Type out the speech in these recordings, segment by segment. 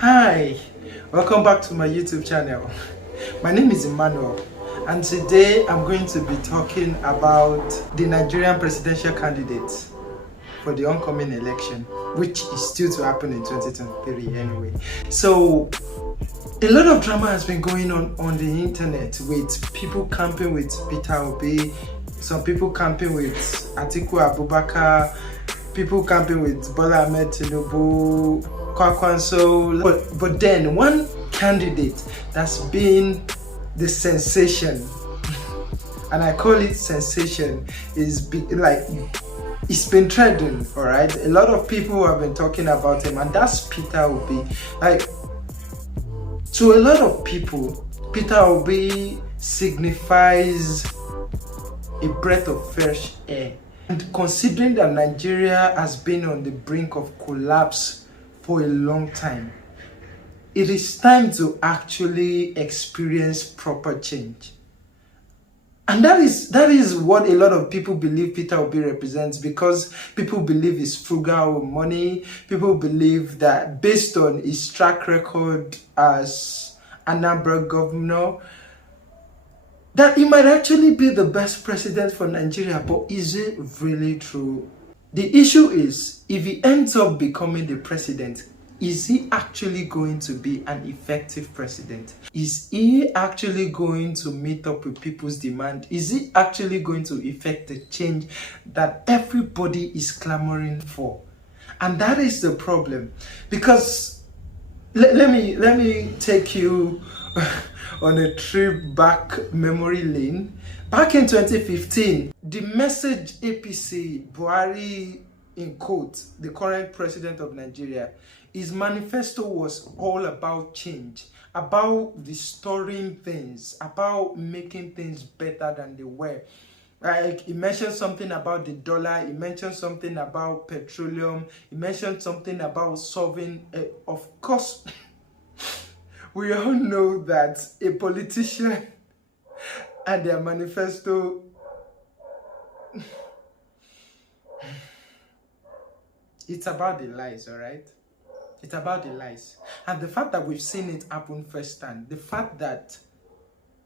Hi, welcome back to my YouTube channel. My name is Emmanuel, and today I'm going to be talking about the Nigerian presidential candidates for the oncoming election, which is due to happen in 2023 anyway. So a lot of drama has been going on the internet, with people camping with Peter Obi, some people camping with Atiku Abubakar, people camping with Bola Ahmed Tinubu, Kwakwanso. But then one candidate that's been the sensation, and I call it sensation, it's been trending, all right? A lot of people have been talking about him, and that's Peter Obi. Like, to a lot of people, Peter Obi signifies a breath of fresh air. And considering that Nigeria has been on the brink of collapse for a long time, it is time to actually experience proper change. And that is what a lot of people believe Peter Obi represents, because people believe he's frugal with money. People believe that based on his track record as Anambra governor, that he might actually be the best president for Nigeria. But is it really true? The issue is, if he ends up becoming the president, is he actually going to be an effective president? Is he actually going to meet up with people's demand? Is he actually going to effect the change that everybody is clamoring for? And that is the problem. Because let me take you on a trip back memory lane. Back in 2015, the message APC, Buhari in quotes, the current president of Nigeria, his manifesto was all about change, about restoring things, about making things better than they were. Like, he mentioned something about the dollar, he mentioned something about petroleum, he mentioned something about solving, of course, we all know that a politician and their manifesto, it's about the lies, all right? It's about the lies. And the fact that we've seen it happen firsthand, the fact that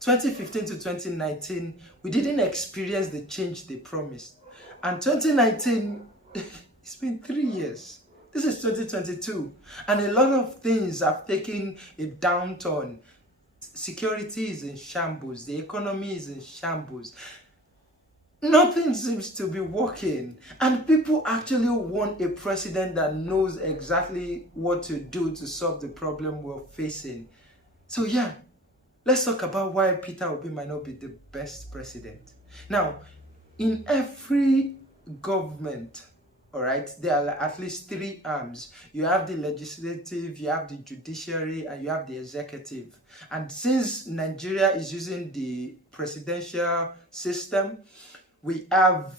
2015 to 2019, we didn't experience the change they promised. And 2019, it's been 3 years. This is 2022. And a lot of things have taken a downturn. Security is in shambles. The economy is in shambles. Nothing seems to be working, and people actually want a president that knows exactly what to do to solve the problem we're facing. So yeah, let's talk about why Peter Obi might not be the best president. Now, in every government, all right, there are at least three arms. You have the legislative, you have the judiciary, and you have the executive. And since Nigeria is using the presidential system, we have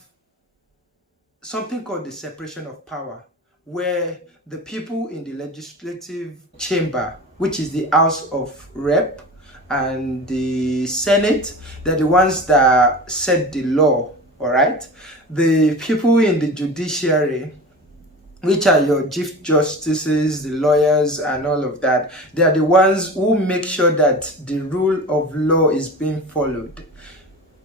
something called the separation of power, where the people in the legislative chamber, which is the House of Rep, and the Senate, they're the ones that set the law, all right? The people in the judiciary, which are your chief justices, the lawyers, and all of that, they are the ones who make sure that the rule of law is being followed.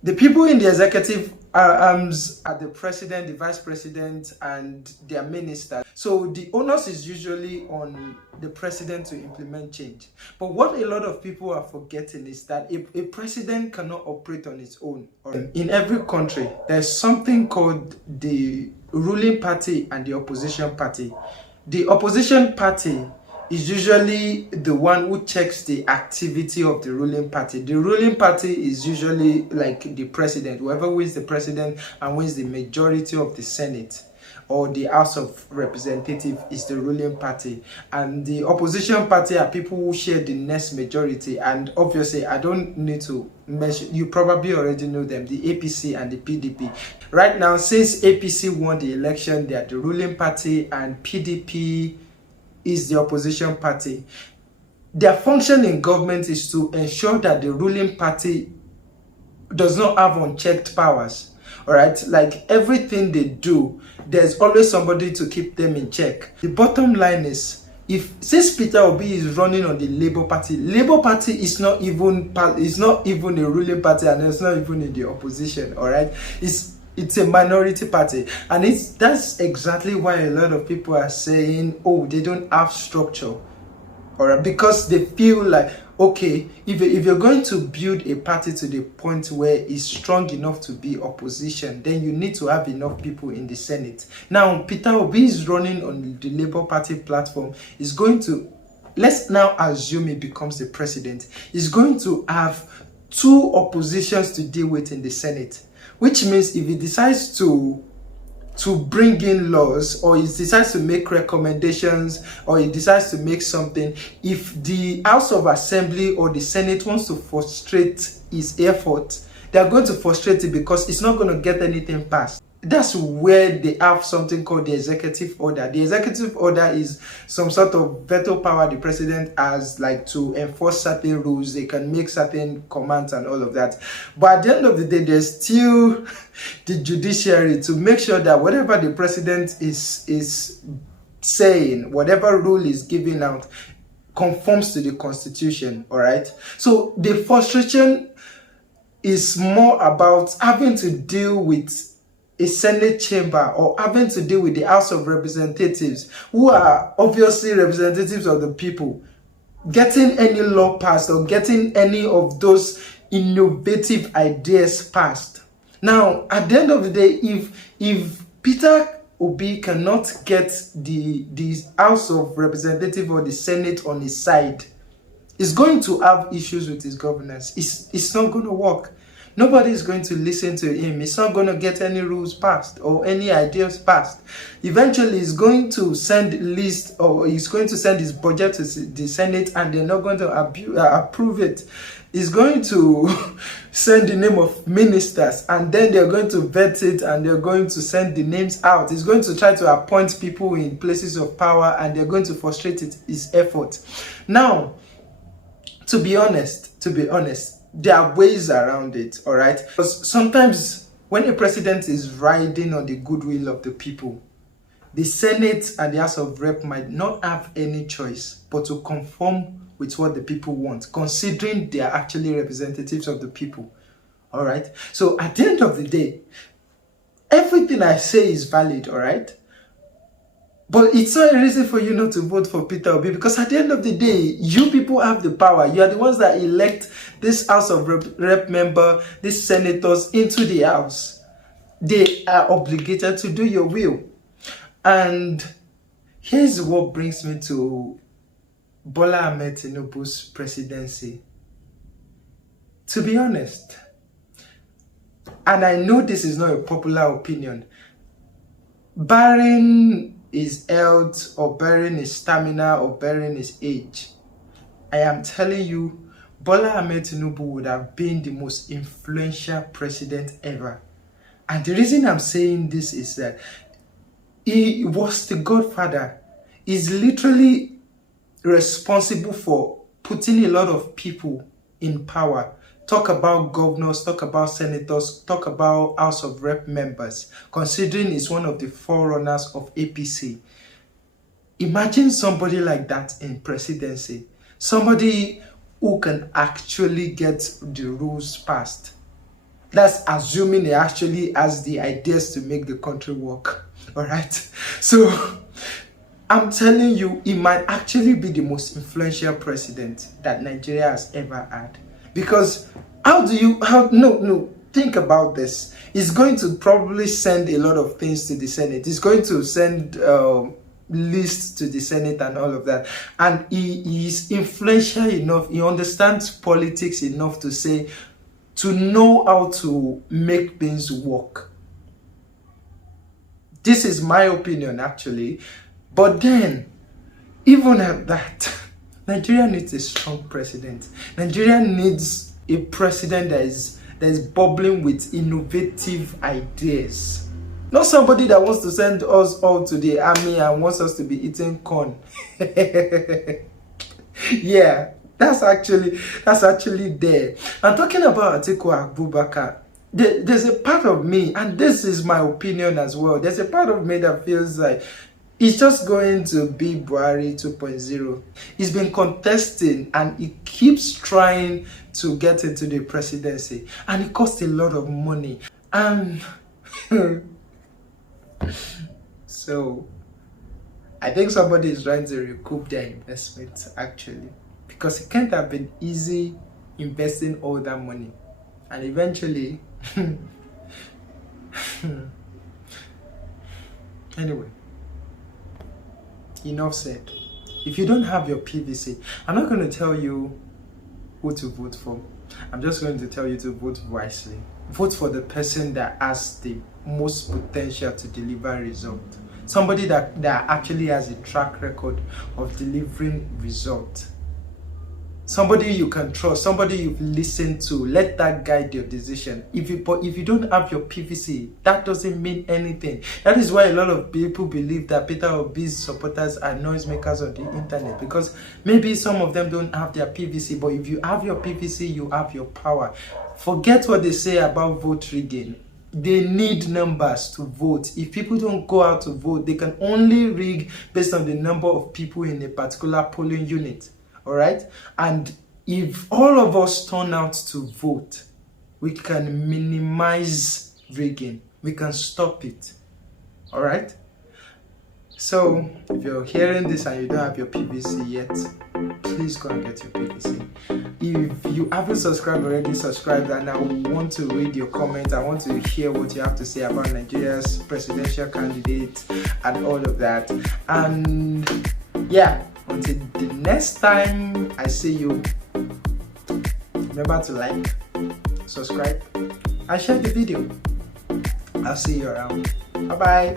The people in the executive arms are the president, the vice president, and their minister. So the onus is usually on the president to implement change. But what a lot of people are forgetting is that a president cannot operate on its own. In every country, there's something called the ruling party and the opposition party. The opposition party is usually the one who checks the activity of the ruling party. The ruling party is usually like the president. Whoever wins the president and wins the majority of the Senate or the House of Representatives is the ruling party. And the opposition party are people who share the next majority. And obviously, I don't need to mention, you probably already know them, the APC and the PDP. Right now, since APC won the election, they are the ruling party, and PDP is the opposition party. Their function in government is to ensure that the ruling party does not have unchecked powers. All right, like everything they do, there's always somebody to keep them in check. The bottom line is, if since Peter Obi is running on the Labour Party is not even a ruling party, and it's not even in the opposition. All right, it's a minority party, and that's exactly why a lot of people are saying, oh, they don't have structure. All right, because they feel like, okay, if you're going to build a party to the point where it's strong enough to be opposition, then you need to have enough people in the Senate. Now, Peter Obi is running on the Labour Party platform. Is going to, let's now assume he becomes the president. He's going to have 2 oppositions to deal with in the Senate, which means if he decides to bring in laws, or he decides to make recommendations, or he decides to make something, if the House of Assembly or the Senate wants to frustrate his effort, they are going to frustrate it because it's not going to get anything passed. That's where they have something called the executive order. The executive order is some sort of veto power the president has, like, to enforce certain rules. They can make certain commands and all of that. But at the end of the day, there's still the judiciary to make sure that whatever the president is saying, whatever rule is giving out, conforms to the constitution. All right. So the frustration is more about having to deal with a Senate chamber, or having to deal with the House of Representatives, who are obviously representatives of the people, getting any law passed or getting any of those innovative ideas passed. Now, at the end of the day, if Peter Obi cannot get the House of Representatives or the Senate on his side, he's going to have issues with his governance. It's not going to work. Nobody is going to listen to him. He's not going to get any rules passed or any ideas passed. Eventually, he's going to send list, or he's going to send his budget to the Senate, and they're not going to approve it. He's going to send the name of ministers, and then they're going to vet it, and they're going to send the names out. He's going to try to appoint people in places of power, and they're going to frustrate his effort. Now, to be honest, there are ways around it, all right? Because sometimes when a president is riding on the goodwill of the people, the Senate and the House of Rep might not have any choice but to conform with what the people want, considering they are actually representatives of the people, all right? So at the end of the day, everything I say is valid, all right? But it's not a reason for you not to vote for Peter Obi, because at the end of the day, you people have the power. You are the ones that elect this House of Rep member, these senators into the House. They are obligated to do your will. And here's what brings me to Bola Ahmed Tinubu's presidency. To be honest, and I know this is not a popular opinion, barring his health, or bearing his stamina, or bearing his age, I am telling you, Bola Ahmed Tinubu would have been the most influential president ever. And the reason I'm saying this is that he was the godfather. He's literally responsible for putting a lot of people in power. Talk about governors, talk about senators, talk about House of Rep members, considering he's one of the forerunners of APC. Imagine somebody like that in presidency. Somebody who can actually get the rules passed. That's assuming he actually has the ideas to make the country work. All right? So, I'm telling you, he might actually be the most influential president that Nigeria has ever had. Because think about this. He's going to probably send a lot of things to the Senate. He's going to send lists to the Senate and all of that. And he is influential enough, he understands politics enough to know how to make things work. This is my opinion, actually. But then, even at that, Nigeria needs a strong president. Nigeria needs a president that is bubbling with innovative ideas. Not somebody that wants to send us all to the army and wants us to be eating corn. Yeah, that's actually there. I'm talking about Atiku Abubakar. There's a part of me, and this is my opinion as well, there's a part of me that feels like It's just going to be Buhari 2.0. He's been contesting and he keeps trying to get into the presidency, and it costs a lot of money. And so I think somebody is trying to recoup their investment actually, because it can't have been easy investing all that money. And eventually anyway, enough said. If you don't have your PVC, I'm not going to tell you who to vote for. I'm just going to tell you to vote wisely. Vote for the person that has the most potential to deliver results. Somebody that actually has a track record of delivering results. Somebody you can trust, somebody you've listened to. Let that guide your decision. If you don't have your PVC, that doesn't mean anything. That is why a lot of people believe that Peter Obi's supporters are noisemakers on the internet, because maybe some of them don't have their PVC, but if you have your PVC, you have your power. Forget what they say about vote rigging. They need numbers to vote. If people don't go out to vote, they can only rig based on the number of people in a particular polling unit. All right, and if all of us turn out to vote, we can minimize rigging. We can stop it. All right. So if you're hearing this and you don't have your PVC yet, please go and get your PVC. If you haven't subscribed already, subscribe, and I want to read your comments. I want to hear what you have to say about Nigeria's presidential candidate and all of that. And yeah, until the next time I see you, remember to like, subscribe, and share the video. I'll see you around. Bye bye.